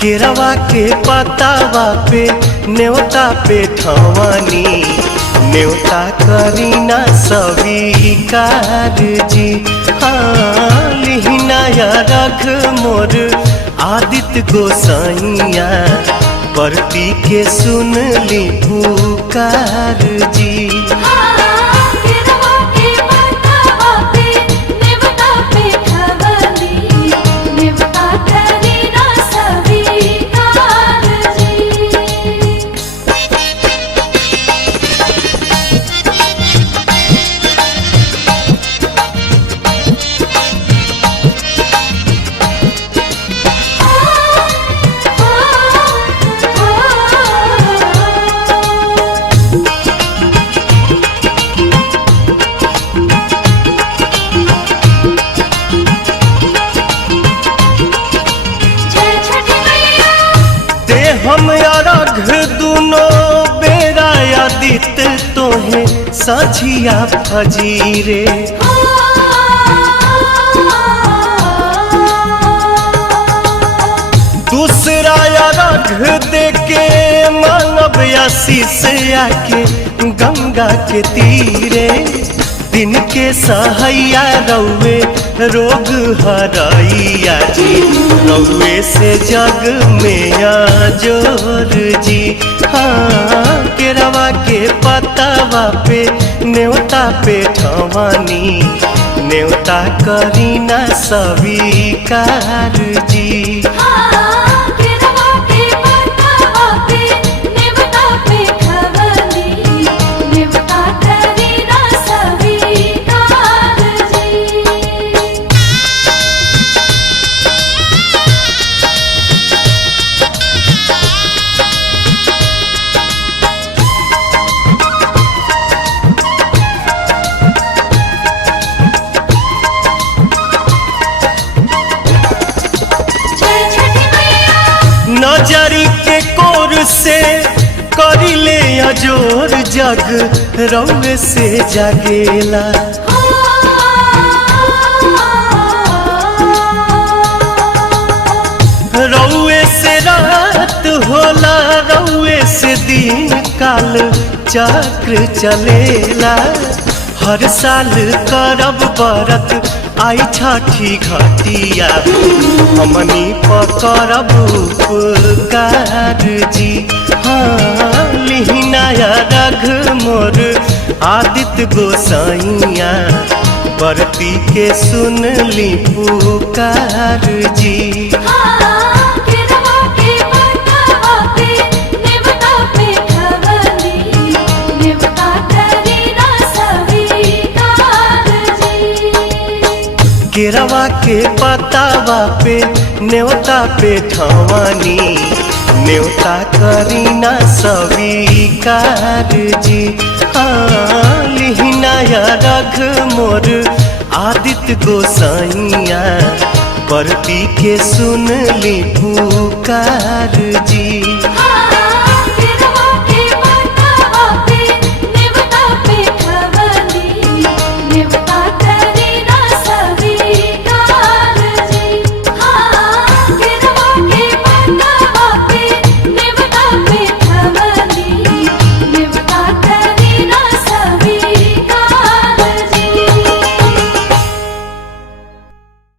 केरवा के पतावा पे न्योता पे ठवानी न्योता करीना स्वीकार जी। हाँ लिहिनाया रख मोर आदित्य गोसाइया परती के सुन ली पुकार जी। हम अरघ दुनो बेरा आदित्य तोहे सझिया फजीरे। दूसरा अरघ देके मानव आशीष आके गंगा के तीरे। दिन के सहैया रौवे रोग हरैया जी रौवे से जग में जोर जी। हाँ केरवा के पतावा पे न्योता पे ठवानी न्योता करीना स्वीकार जी। नजरी के कोर से करिले अजोर जग रौवे से जागेला। रौवे से रात होला रौवे से दिन काल चक्र चलेला। हर साल करब बरत आई छठी घटिया हमनी पकड़ब उपकार जी। हाँ लिहिनाया रघ मोर आदित्य गोसाइया बरती के सुन ली पुकार जी। केरवा के पतावा पे न्योता पे ठवानी न्योता करीना स्वीकार जी। हाँ लिहिनाया रघ मोर आदित्य गोसाइया परती के सुन ली पुकार जी।